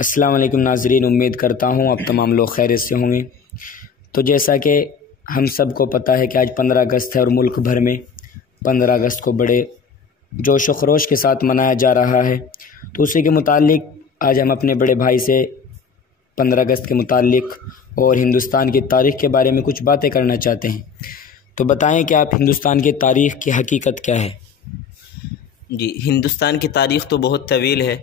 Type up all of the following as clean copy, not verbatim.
السلام علیکم ناظرین، امید کرتا ہوں اب تمام لوگ خیریت سے ہوں گے۔ تو جیسا کہ ہم سب کو پتہ ہے کہ آج 15 اگست ہے اور ملک بھر میں 15 اگست کو بڑے جوش و خروش کے ساتھ منایا جا رہا ہے، تو اسی کے متعلق آج ہم اپنے بڑے بھائی سے 15 اگست کے متعلق اور ہندوستان کی تاریخ کے بارے میں کچھ باتیں کرنا چاہتے ہیں۔ تو بتائیں کہ آپ ہندوستان کی تاریخ کی حقیقت کیا ہے؟ جی، ہندوستان کی تاریخ تو بہت طویل ہے،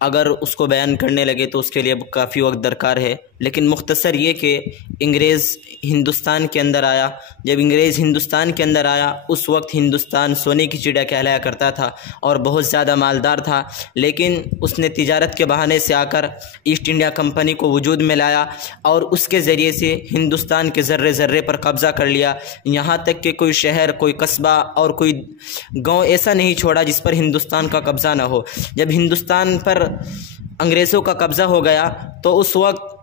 اگر اس کو بیان کرنے لگے تو اس کے لیے کافی وقت درکار ہے، لیکن مختصر یہ کہ انگریز ہندوستان کے اندر آیا۔ جب انگریز ہندوستان کے اندر آیا اس وقت ہندوستان سونے کی چڑیا کہلایا کرتا تھا اور بہت زیادہ مالدار تھا، لیکن اس نے تجارت کے بہانے سے آ کر ایسٹ انڈیا کمپنی کو وجود میں لایا اور اس کے ذریعے سے ہندوستان کے ذرے ذرے پر قبضہ کر لیا، یہاں تک کہ کوئی شہر، کوئی قصبہ اور کوئی گاؤں ایسا نہیں چھوڑا جس پر ہندوستان کا قبضہ نہ ہو۔ جب ہندوستان پر انگریزوں کا قبضہ ہو گیا تو اس وقت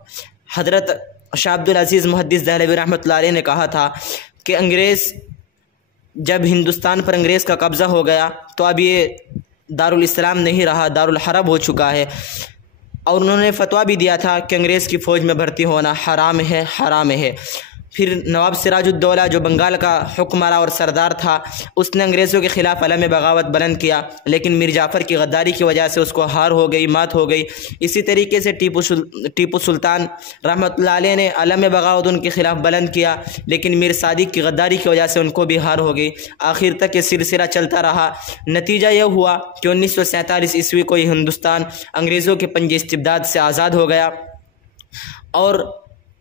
حضرت شاہ عبد العزیز محدث دہلوی رحمۃ اللہ علیہ نے کہا تھا کہ جب ہندوستان پر انگریز کا قبضہ ہو گیا تو اب یہ دارالاسلام نہیں رہا، دارالحرب ہو چکا ہے، اور انہوں نے فتویٰ بھی دیا تھا کہ انگریز کی فوج میں بھرتی ہونا حرام ہے، حرام ہے۔ پھر نواب سراج الدولہ جو بنگال کا حکمراں اور سردار تھا، اس نے انگریزوں کے خلاف علم بغاوت بلند کیا، لیکن میر جعفر کی غداری کی وجہ سے اس کو ہار ہو گئی، مات ہو گئی۔ اسی طریقے سے ٹیپو سلطان رحمۃ اللہ علیہ نے علم بغاوت ان کے خلاف بلند کیا، لیکن میر صادق کی غداری کی وجہ سے ان کو بھی ہار ہو گئی۔ آخر تک یہ سلسلہ چلتا رہا۔ نتیجہ یہ ہوا کہ 1947 عیسوی کو یہ ہندوستان انگریزوں کے پنجے استبداد سے آزاد ہو گیا اور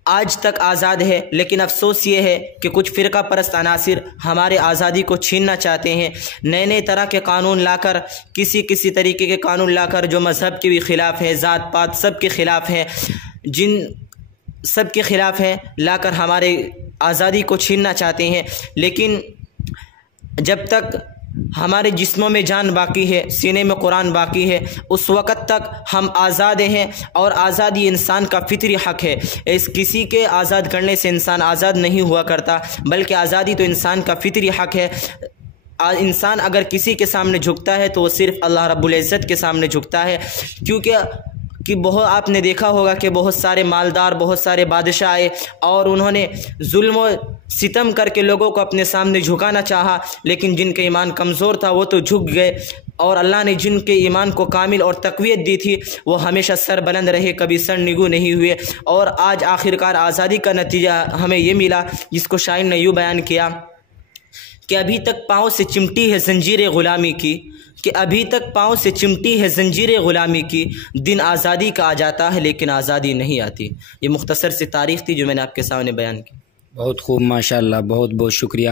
آج تک آزاد ہے، لیکن افسوس یہ ہے کہ کچھ فرقہ پرست عناصر ہمارے آزادی کو چھیننا چاہتے ہیں، نئے نئے طرح کے قانون لا کر، کسی طریقے کے قانون لا کر جو مذہب کے بھی خلاف ہیں، ذات پات سب کے خلاف ہیں، سب کے خلاف ہیں، لا کر ہمارے آزادی کو چھیننا چاہتے ہیں۔ لیکن جب تک ہمارے جسموں میں جان باقی ہے، سینے میں قرآن باقی ہے، اس وقت تک ہم آزاد ہیں، اور آزادی انسان کا فطری حق ہے۔ کسی کے آزاد کرنے سے انسان آزاد نہیں ہوا کرتا، بلکہ آزادی تو انسان کا فطری حق ہے۔ انسان اگر کسی کے سامنے جھکتا ہے تو وہ صرف اللہ رب العزت کے سامنے جھکتا ہے، کیونکہ آپ نے دیکھا ہوگا کہ بہت سارے مالدار، بہت سارے بادشاہ آئے اور انہوں نے ظلم و ستم کر کے لوگوں کو اپنے سامنے جھکانا چاہا، لیکن جن کا ایمان کمزور تھا وہ تو جھک گئے، اور اللہ نے جن کے ایمان کو کامل اور تقویت دی تھی وہ ہمیشہ سر بلند رہے، کبھی سر نگو نہیں ہوئے، اور آج آخرکار آزادی کا نتیجہ ہمیں یہ ملا، جس کو شاعر نے یوں بیان کیا کہ ابھی تک پاؤں سے چمٹی ہے زنجیر غلامی کی، کہ ابھی تک پاؤں سے چمٹی ہے زنجیر غلامی کی، دن آزادی کا آ جاتا ہے لیکن آزادی نہیں آتی۔ یہ مختصر سی تاریخ تھی جو میں نے آپ کے سامنے بیان کی۔ بہت خوب، ماشاءاللہ، بہت بہت شکریہ۔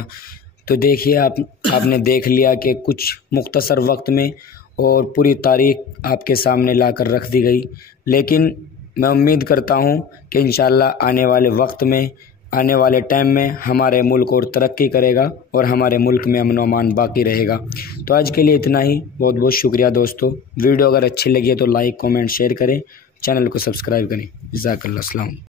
تو دیکھیے آپ نے دیکھ لیا کہ کچھ مختصر وقت میں اور پوری تاریخ آپ کے سامنے لا کر رکھ دی گئی، لیکن میں امید کرتا ہوں کہ انشاءاللہ آنے والے وقت میں، آنے والے ٹائم میں ہمارے ملک اور ترقی کرے گا اور ہمارے ملک میں امن و امان باقی رہے گا۔ تو آج کے لیے اتنا ہی، بہت بہت شکریہ دوستو۔ ویڈیو اگر اچھی لگی ہے تو لائک، کامنٹ، شیئر کریں، چینل کو سبسکرائب کریں۔ جزاک اللہ، السلام۔